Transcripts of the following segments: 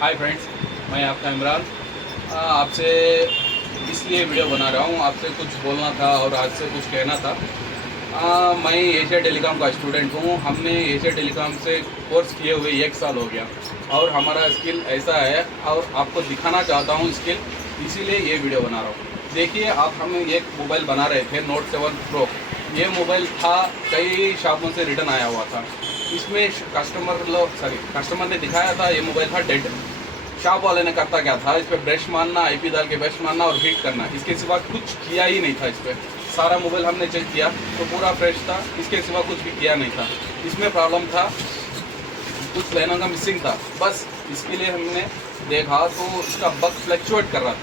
Hi friends, मैं आपका इमरान। आपसे इसलिए वीडियो बना रहा हूँ, आपसे कुछ बोलना था और आपसे कुछ कहना था। मैं एशिया टेलीकॉम का स्टूडेंट हूँ। हमने एशिया टेलीकॉम से कोर्स किए हुए 1 साल हो गया और हमारा स्किल ऐसा है और आपको दिखाना चाहता हूँ स्किल, इसीलिए ये वीडियो बना रहा हूँ। देखिए, आप हमें एक मोबाइल बना रहे थे नोट 7 प्रो। ये मोबाइल था, कई शॉपों से रिटर्न आया हुआ था। इसमें कस्टमर ने दिखाया था ये मोबाइल था डेड। शॉप वाले ने करता क्या था, इस पर ब्रश मारना, आईपी डाल के ब्रश मारना और हीट करना, इसके सिवा कुछ किया ही नहीं था। इस पर सारा मोबाइल हमने चेक किया तो पूरा फ्रेश था, इसके सिवा कुछ भी किया नहीं था। इसमें प्रॉब्लम था, कुछ लाइनों का मिसिंग था, बस इसके लिए हमने देखा तो इसका बग फ्लक्चुएट कर रहा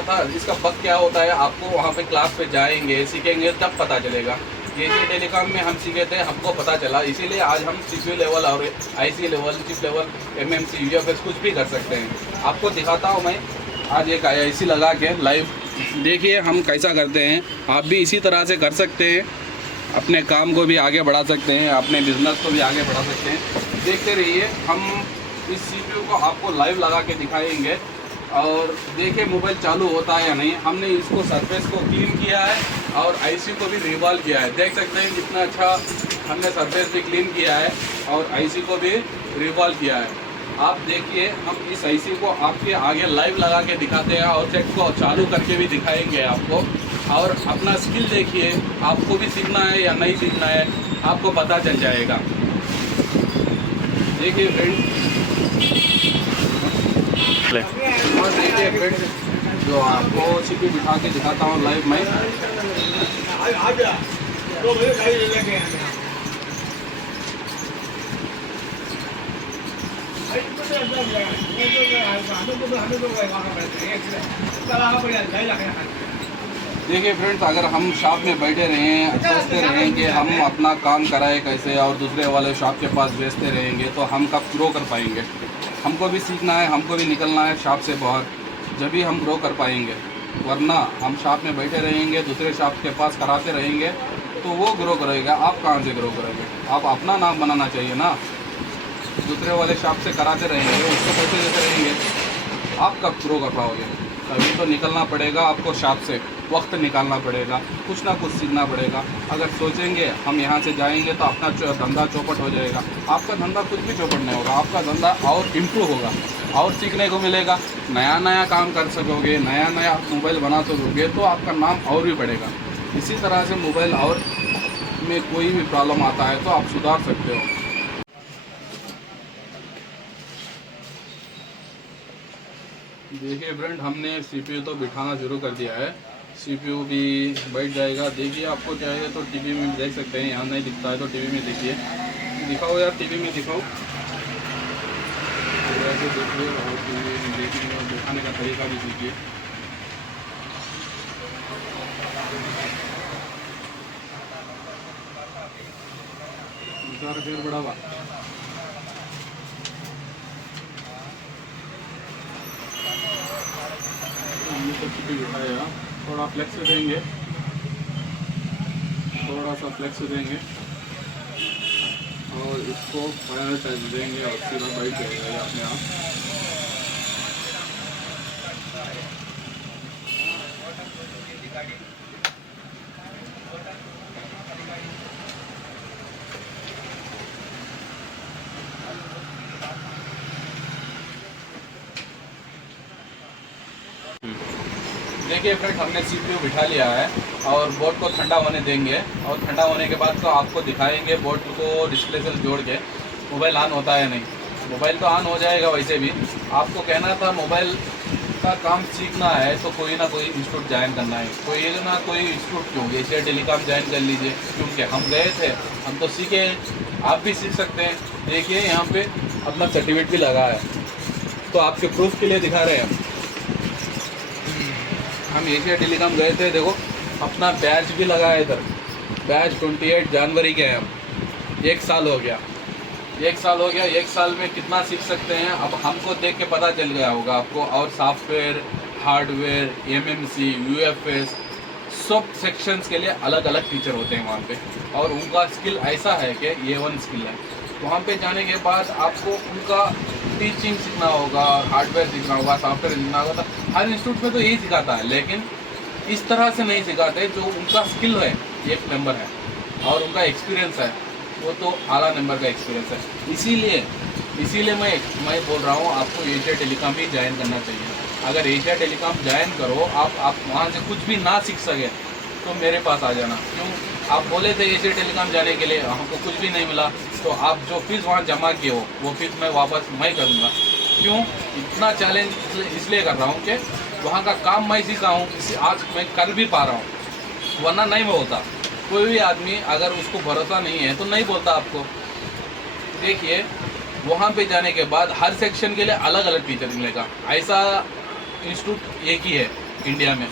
था। इसका बग क्या होता है, आपको वहाँ पे क्लास पे जाएंगे, सीखेंगे, तब पता चलेगा। एशिया टेलीकॉम में हम सीखे थे, हमको पता चला, इसीलिए आज हम सीपीयू लेवल और IC level, chip level, MMC, UFS कुछ भी कर सकते हैं। आपको दिखाता हूँ मैं आज एक आईसी लगा के लाइव। देखिए हम कैसा करते हैं, आप भी इसी तरह से कर सकते हैं। अपने काम को भी आगे बढ़ा सकते हैं, अपने बिजनेस को भी आगे बढ़ा सकते हैं। देखते रहिए, हम इस सीपीयू को आपको लाइव लगा के दिखाएंगे और देखिए मोबाइल चालू होता है या नहीं। हमने इसको सरफेस को क्लीन किया है और आईसी को भी रिवॉल्व किया है। देख सकते हैं कितना अच्छा हमने सरफेस भी क्लीन किया है और आईसी को भी रिवॉल्व किया है। आप देखिए, हम इस आईसी को आपके आगे लाइव लगा के दिखाते हैं और सेट को चालू करके भी दिखाएंगे आपको। और अपना स्किल देखिए, आपको भी सीखना है या नहीं सीखना है, आपको पता चल जाएगा। देखिए फ्रेंड, और देखिए फ्रेंड, जो आपको सीपी बिठा के दिखाता हूँ लाइव में। देखिए फ्रेंड्स, अगर हम शॉप में बैठे रहें, सोचते रहें कि हम अपना काम कराए कैसे और दूसरे वाले शॉप के पास बेचते रहेंगे तो हम कब ग्रो कर पाएंगे। हमको भी सीखना है, हमको भी निकलना है शॉप से बाहर, जब भी हम ग्रो कर पाएंगे। वरना हम शॉप में बैठे रहेंगे, दूसरे शॉप के पास कराते रहेंगे तो वो ग्रो करेगा, आप कहाँ से ग्रो करेंगे। आप अपना नाम बनाना चाहिए ना। दूसरे वाले शॉप से कराते रहेंगे, उसको पैसे देते रहेंगे, आप कब ग्रो कर पाओगे। अभी तो निकलना पड़ेगा आपको शॉप से, वक्त निकालना पड़ेगा, कुछ ना कुछ सीखना पड़ेगा। अगर सोचेंगे हम यहाँ से जाएंगे तो अपना धंधा चौपट हो जाएगा, आपका धंधा कुछ भी चौपट नहीं होगा, आपका धंधा और इम्प्रूव होगा और सीखने को मिलेगा। नया नया काम कर सकोगे, नया नया मोबाइल बना सकोगे तो आपका नाम और भी बढ़ेगा। इसी तरह से मोबाइल और में कोई भी प्रॉब्लम आता है तो आप सुधार सकते हो। देखिए फ्रेंड, हमने सीपीयू तो बिठाना शुरू कर दिया है, सीपीयू भी बैठ जाएगा। देखिए, आपको चाहिए तो टीवी में देख सकते हैं, यहाँ नहीं दिखता है तो टीवी में देखिए। दिखाओ यार, टीवी में दिखाओ, ऐसे देखिए और टीवी में देखने और दिखाने का तरीका भी सीखिए। फिर बढ़ावा हमने तो सीपी बिठाया, थोड़ा फ्लेक्स देंगे, थोड़ा सा फ्लेक्स देंगे और इसको फाइनल टच देंगे और सीधा बैठ जाएगा ये अपने आप। देखिए फ्रेंड, हमने सीपीयू बिठा लिया है और बोर्ड को ठंडा होने देंगे और ठंडा होने के बाद तो आपको दिखाएंगे बोर्ड को डिस्प्ले से जोड़ के मोबाइल ऑन होता है नहीं। मोबाइल तो ऑन हो जाएगा। वैसे भी आपको कहना था मोबाइल का काम सीखना है तो कोई ना कोई इंस्टीट्यूट ज्वाइन करना है, कोई ना कोई इंस्टीट्यूट क्यों, एशिया टेलीकॉम ज्वाइन कर लीजिए, क्योंकि हम गए थे, हम तो सीखे, आप भी सीख सकते हैं। देखिए यहाँ पे अपना सर्टिफिकेट भी लगा है, तो आपके प्रूफ के लिए दिखा रहे हैं हम एशिया टेलीकॉम गए थे। देखो अपना बैच भी लगा है इधर, बैच 28 जनवरी के हैं हम। 1 साल हो गया, 1 साल हो गया। 1 साल में कितना सीख सकते हैं अब हमको देख के पता चल गया होगा आपको। और सॉफ्टवेयर, हार्डवेयर, एमएमसी, यूएफएस, सब सेक्शंस के लिए अलग अलग टीचर होते हैं वहाँ पे और उनका स्किल ऐसा है कि ये वन स्किल है। वहाँ पे जाने के बाद आपको उनका टीचिंग सीखना होगा, हार्डवेयर सीखना होगा, सॉफ्टवेयर सीखना होगा, तो हर इंस्टीट्यूट में तो यही सिखाता है, लेकिन इस तरह से नहीं सिखाते। जो उनका स्किल है एक नंबर है और उनका एक्सपीरियंस है वो तो आला नंबर का एक्सपीरियंस है। इसीलिए मैं बोल रहा हूँ आपको एशिया टेलीकॉम ही ज्वाइन करना चाहिए। अगर एशिया टेलीकॉम ज्वाइन करो, आप वहाँ से कुछ भी ना सीख सके तो मेरे पास आ जाना। क्यों, आप बोले थे एशिया टेलीकॉम जाने के लिए, हमको कुछ भी नहीं मिला, तो आप जो फीस वहाँ जमा किए हो वो फीस मैं वापस मैं करूँगा। क्यों, इतना चैलेंज इसलिए कर रहा हूँ कि वहाँ का काम मैं सीखा हूँ, आज मैं कर भी पा रहा हूँ, वरना नहीं मैं होता। कोई भी आदमी अगर उसको भरोसा नहीं है तो नहीं बोलता आपको। देखिए वहाँ पे जाने के बाद हर सेक्शन के लिए अलग अलग टीचर मिलेगा। ऐसा इंस्टीट्यूट एक ही है इंडिया में,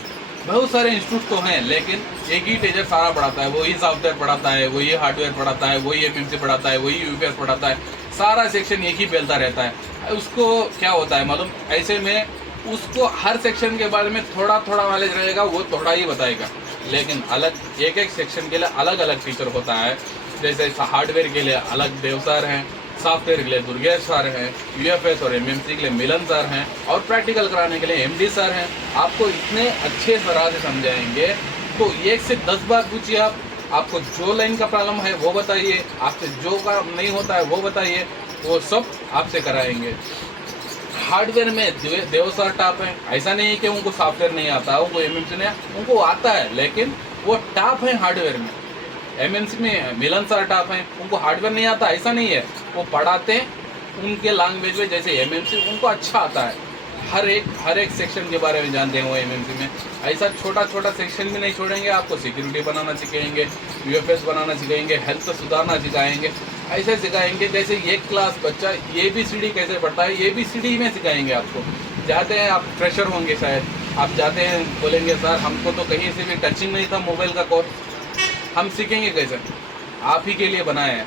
बहुत सारे इंस्टीट्यूट तो हैं लेकिन एक ही टीचर सारा पढ़ाता है। वही सॉफ्टवेयर पढ़ाता है, वही हार्डवेयर पढ़ाता है, वही एमएमसी पढ़ाता है, वही यूपीएस पढ़ाता है, सारा सेक्शन एक ही बेलता रहता है। उसको क्या होता है मालूम, ऐसे में उसको हर सेक्शन के बारे में थोड़ा थोड़ा नॉलेज रहेगा, वो थोड़ा ही बताएगा, लेकिन अलग एक एक सेक्शन के लिए अलग अलग टीचर होता है। जैसे हार्डवेयर के लिए अलग देव सर हैं, सॉफ्टवेयर के लिए दुर्गेश सर हैं, यूएफएस और एमएमसी के लिए मिलन सर हैं, और प्रैक्टिकल कराने के लिए एमडी सर हैं। आपको इतने अच्छे तरह से समझाएंगे, तो 1 से 10 बार पूछिए आप, आपको जो लाइन का प्रॉब्लम है वो बताइए, आपसे जो काम नहीं होता है वो बताइए, वो सब आपसे कराएंगे। हार्डवेयर में देव सर टॉप है, ऐसा नहीं है कि उनको सॉफ्टवेयर नहीं आता, उनको एमएमसी नहीं, उनको आता है, लेकिन वो टॉप है हार्डवेयर में। एमएमसी में मिलन सर टॉप हैं, उनको हार्डवेयर नहीं आता, ऐसा नहीं है, वो पढ़ाते हैं उनके लैंग्वेज में। जैसे एमएमसी उनको अच्छा आता है, हर एक सेक्शन के बारे में जानते हैं वो एमएमसी में। ऐसा छोटा छोटा सेक्शन भी नहीं छोड़ेंगे, आपको सिक्योरिटी बनाना सिखाएंगे, यूएफएस बनाना सिखाएंगे, हेल्थ सुधारना सिखाएंगे, ऐसे सिखाएंगे जैसे एक क्लास बच्चा ABCD कैसे पढ़ता है ABCD में सिखाएंगे आपको। जाते हैं आप फ्रेशर होंगे शायद, आप जाते हैं बोलेंगे सर हमको तो कहीं से भी टचिंग नहीं था मोबाइल का कोर्स, हम सीखेंगे कैसे? आप ही के लिए बनाया है,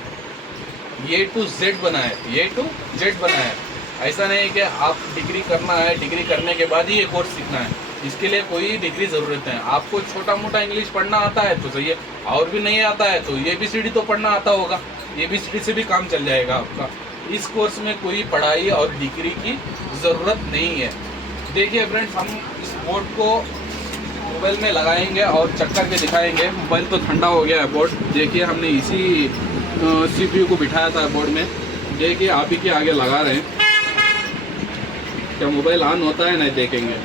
A to Z बनाया है, A to Z बनाया है। ऐसा नहीं कि आप डिग्री करना है, डिग्री करने के बाद ही ये कोर्स सीखना है, इसके लिए कोई डिग्री ज़रूरत है। आपको छोटा मोटा इंग्लिश पढ़ना आता है तो सही है, और भी नहीं आता है तो ABCD तो पढ़ना आता होगा, ABCD से भी काम चल जाएगा आपका। इस कोर्स में कोई पढ़ाई और डिग्री की ज़रूरत नहीं है। देखिए फ्रेंड्स, हम इस बोर्ड को मोबाइल में लगाएंगे और चेक करके दिखाएंगे। मोबाइल तो ठंडा हो गया है बोर्ड, देखिए हमने इसी CPU को बिठाया था बोर्ड में। देखिए आप ही के आगे लगा रहे हैं, क्या मोबाइल ऑन होता है नहीं देखेंगे।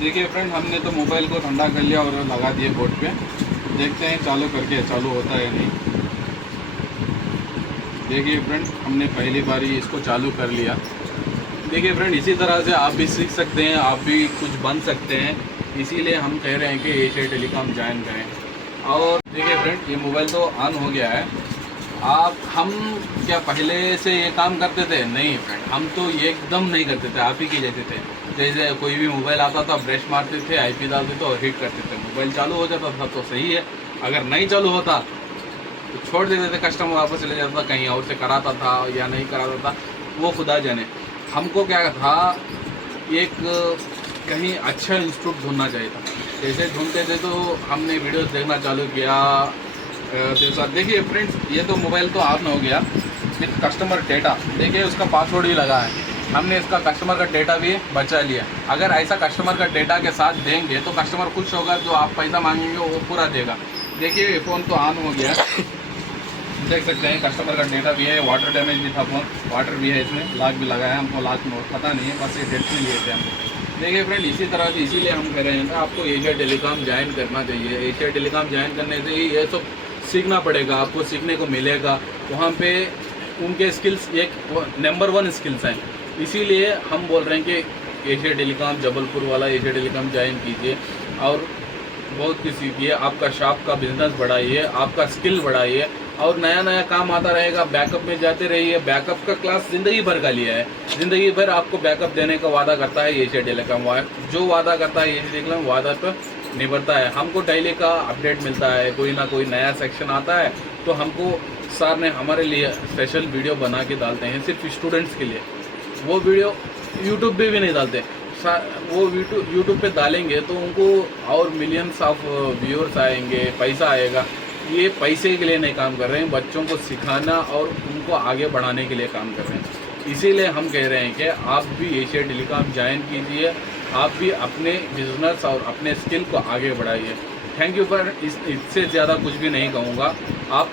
देखिए फ्रेंड, हमने तो मोबाइल को ठंडा कर लिया और लगा दिए बोर्ड पे। देखते हैं चालू करके चालू होता है या नहीं। देखिए फ्रेंड, हमने पहली बार ही इसको चालू कर लिया। देखिए फ्रेंड, इसी तरह से आप भी सीख सकते हैं, आप भी कुछ बन सकते हैं, इसीलिए हम कह रहे हैं कि एशिया टेलीकॉम ज्वाइन करें। और देखिए फ्रेंड, ये मोबाइल तो ऑन हो गया है। हम क्या पहले से ये काम करते थे? नहीं फ्रेंड, हम तो ये एकदम नहीं करते थे, आप ही के जैसे थे। जैसे कोई भी मोबाइल आता था ब्रश मारते थे, IP डालते थे और हिट करते थे, मोबाइल चालू हो जाता था तो सही है, अगर नहीं चालू होता तो छोड़ देते थे, कस्टमर वापस चले जाता था, कहीं और से कराता था या नहीं कराता था, वो खुदा जाने। हमको क्या था, एक कहीं अच्छा इंस्टीट्यूट ढूंढना चाहिए था। जैसे ढूंढते थे तो हमने वीडियोस देखना चालू किया। देखिए फ्रेंड्स, ये तो मोबाइल तो ऑन हो गया विथ कस्टमर डेटा। देखिए उसका पासवर्ड भी लगा है, हमने इसका कस्टमर का डेटा भी बचा लिया। अगर ऐसा कस्टमर का डेटा के साथ देंगे तो कस्टमर खुश होगा, जो आप पैसा मांगेंगे वो पूरा देगा। देखिए ये फ़ोन तो ऑन हो गया, देख सकते हैं कस्टमर का डेटा भी है, वाटर डैमेज भी था फ़ोन, वाटर भी है, इसमें लॉक भी लगाया है, हमको लॉक पता नहीं है, बस ये डेट में लिए थे हम। देखिए फ्रेंड, इसी तरह से इसीलिए हम कह रहे हैं ना, आपको एशिया टेलीकॉम ज्वाइन करना चाहिए। एशिया टेलीकॉम ज्वाइन करने से ही ये सब सीखना पड़ेगा, आपको सीखने को मिलेगा। वहाँ पे उनके स्किल्स एक नंबर 1 स्किल्स हैं, इसीलिए हम बोल रहे हैं कि एशिया टेलीकॉम जबलपुर वाला एशिया टेलीकॉम ज्वाइन कीजिए और बहुत कुछ सीखिए, आपका शॉप का बिजनेस बढ़ाइए, आपका स्किल बढ़ाइए और नया नया काम आता रहेगा। बैकअप में जाते रहिए, बैकअप का क्लास ज़िंदगी भर का लिया है, ज़िंदगी भर आपको बैकअप देने का वादा करता है एशिया टेलीकॉम। जो वादा करता है एशिया टेलीकॉम, वादा तो निभरता है। हमको डेली का अपडेट मिलता है, कोई ना कोई नया सेक्शन आता है तो हमको सर ने हमारे लिए स्पेशल वीडियो बना के डालते हैं सिर्फ स्टूडेंट्स के लिए। वो वीडियो यूट्यूब पे भी नहीं डालते, वो यूट्यूब पे डालेंगे तो उनको और मिलियंस ऑफ व्यूअर्स आएंगे, पैसा आएगा। ये पैसे के लिए नहीं काम कर रहे हैं, बच्चों को सिखाना और उनको आगे बढ़ाने के लिए काम कर रहे हैं। इसीलिए हम कह रहे हैं कि आप भी एशिया टेलीकॉम ज्वाइन कीजिए, आप भी अपने बिजनेस और अपने स्किल को आगे बढ़ाइए। थैंक यू पर इससे ज़्यादा कुछ भी नहीं कहूँगा। आप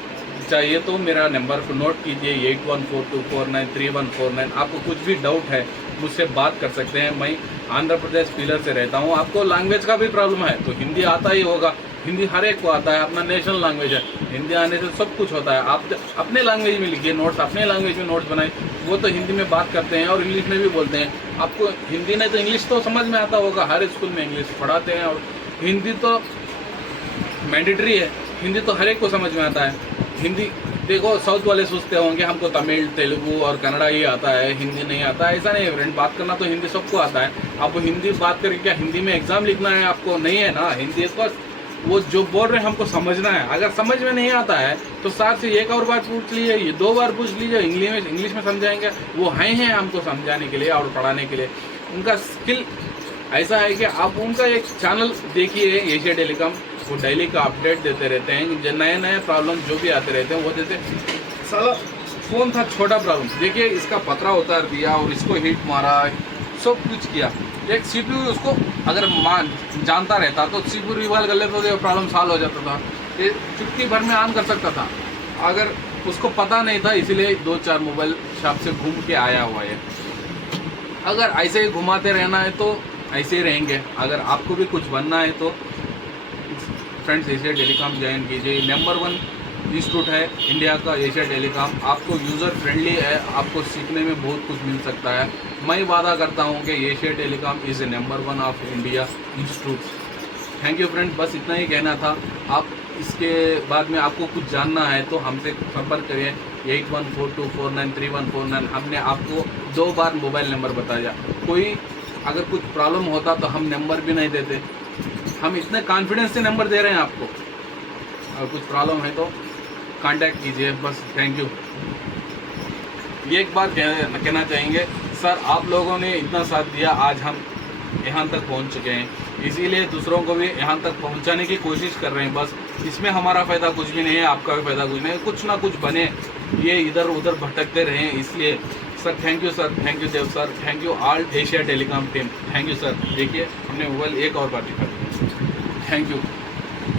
चाहिए तो मेरा नंबर को नोट कीजिए 8142493149। आपको कुछ भी डाउट है मुझसे बात कर सकते हैं। मैं आंध्र प्रदेश पिलर से रहता हूँ। आपको लैंग्वेज का भी प्रॉब्लम है तो हिंदी आता ही होगा, हिंदी हर एक को आता है, अपना नेशनल लैंग्वेज है। हिंदी आने से सब कुछ होता है। आप अपने लैंग्वेज में लिखिए नोट्स, अपने लैंग्वेज में नोट्स बनाए। वो तो हिंदी में बात करते हैं और इंग्लिश में भी बोलते हैं। आपको हिंदी नहीं तो इंग्लिश तो समझ में आता होगा, हर स्कूल में इंग्लिश पढ़ाते हैं और हिंदी तो मैंडेटरी है, हिंदी तो हर एक को समझ में आता है। हिंदी देखो, साउथ वाले सोचते होंगे हमको तमिल, तेलुगु और कन्नड़ा ही आता है, हिंदी नहीं आता है। ऐसा नहीं है फ्रेंड, बात करना तो हिंदी सबको आता है। आपको हिंदी बात करके क्या हिंदी में एग्जाम लिखना है? आपको नहीं है ना हिंदी। बस वो जो बोल रहे हैं हमको समझना है। अगर समझ में नहीं आता है तो सर से एक और बार पूछ लीजिए, ये 2 बार पूछ लीजिए, इंग्लिश में समझाएंगे। वो हैं हमको समझाने के लिए और पढ़ाने के लिए। उनका स्किल ऐसा है कि आप उनका एक चैनल देखिए एशिया टेलीकॉम, वो डेली का अपडेट देते रहते हैं। जो नए नए प्रॉब्लम जो भी आते रहते हैं वो देते। साला फ़ोन था छोटा प्रॉब्लम, देखिए इसका पतरा उतार दिया और इसको हिट मारा, सब कुछ किया। एक CPU उसको अगर जानता रहता तो CPU रिवॉल्व कर लेता तो प्रॉब्लम सॉल्व हो जाता था। ये चुटकी भर में ऑन कर सकता था। अगर उसको पता नहीं था इसीलिए 2-4 मोबाइल शॉप से घूम के आया हुआ है। अगर ऐसे ही घुमाते रहना है तो ऐसे ही रहेंगे। अगर आपको भी कुछ बनना है तो फ्रेंड्स एशिया टेलीकॉम ज्वाइन कीजिए। नंबर 1 इंस्टीट्यूट है इंडिया का एशिया टेलीकॉम। आपको यूज़र फ्रेंडली है, आपको सीखने में बहुत कुछ मिल सकता है। मैं वादा करता हूँ कि Asia telecom is number 1 of India institute. Thank you friends, बस इतना ही कहना था। आप इसके बाद में आपको कुछ जानना है तो हमसे संपर्क करिए 8142493149। हमने आपको 2 बार मोबाइल नंबर बताया। कोई अगर कुछ प्रॉब्लम होता तो हम नंबर भी नहीं देते। हम इतने कॉन्फिडेंस से नंबर दे रहे हैं आपको। अगर कुछ प्रॉब्लम है तो कांटेक्ट कीजिए। बस थैंक यू। एक बार कहना चाहेंगे सर, आप लोगों ने इतना साथ दिया, आज हम यहाँ तक पहुँच चुके हैं। इसीलिए दूसरों को भी यहाँ तक पहुँचाने की कोशिश कर रहे हैं। बस इसमें हमारा फ़ायदा कुछ भी नहीं है, आपका भी फ़ायदा कुछ नहीं है। कुछ ना कुछ बने, ये इधर उधर भटकते रहें। इसलिए sir thank you sir, thank you Dev sir, thank you all Asia telecom team, thank you sir. देखिए हमने मोबाइल एक और बार दिखा दिया। Thank you.